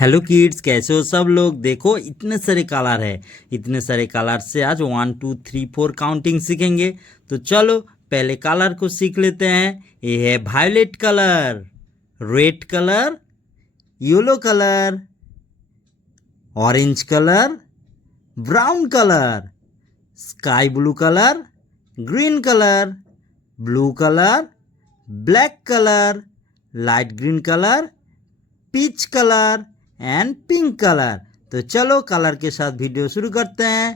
Hello kids, कैसे हो सब लोग। देखो इतने सारे कलर है। इतने सारे कलर से आज 1 2 3 4 काउंटिंग सीखेंगे। तो चलो पहले कलर को सीख लेते हैं। ये है violet colour, red colour, yellow colour, orange colour, brown colour, sky blue colour, green colour, blue colour, black colour, light green colour, peach colour and pink colour. तो चलो कलर के साथ वीडियो शुरू करते हैं।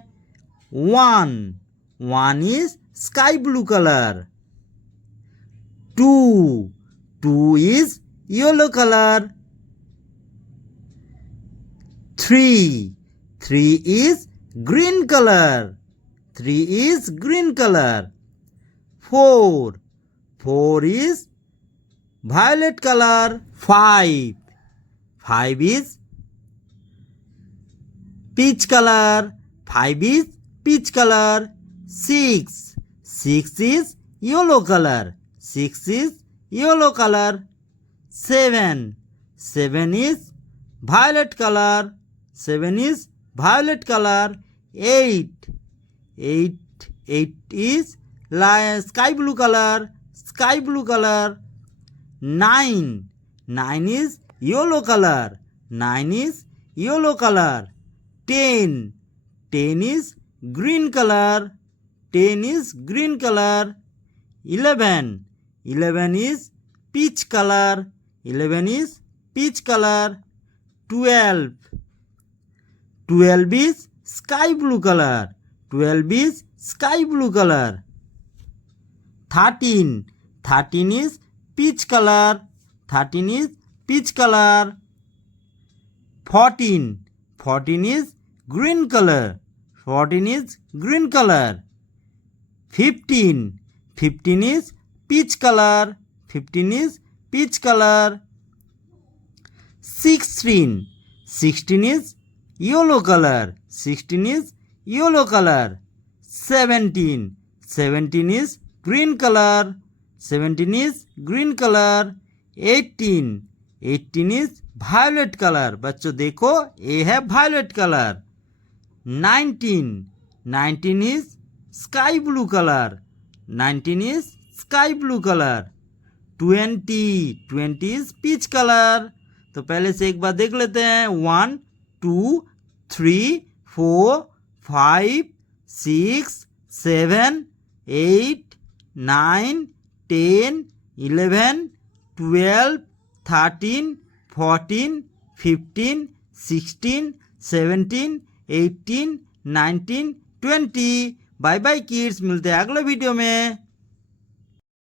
One is sky blue colour. Two is yellow colour. Three is green colour. Three is green colour. Four is violet color. Five is peach color. Five is peach color. Six is yellow color. Six is yellow color. Seven is violet color. Seven is violet color. Eight is sky blue color. Sky blue color. Nine is yellow color. Nine is yellow color. 10 is green color. 10 is green color. 11 is peach color. 11 is peach color. 12 is sky blue color. 12 is sky blue color. 13 is peach color. 13 is peach color. 14 is green color. 14 is green color. 15 is peach color. 15 is peach color. 16 is yellow color. 16 is yellow color. 17 is green color. 17 is green color. 18 is violet color. बच्चों देखो ये है violet color. 19 is sky blue color. 19 is sky blue color. 20 is peach color. तो पहले से एक बार देख लेते हैं। 1 2 3 4 5 6 7 8 9 10 11 12 13 14 15 16 17 18 19 20। बाय बाय किड्स, मिलते हैं अगले वीडियो में।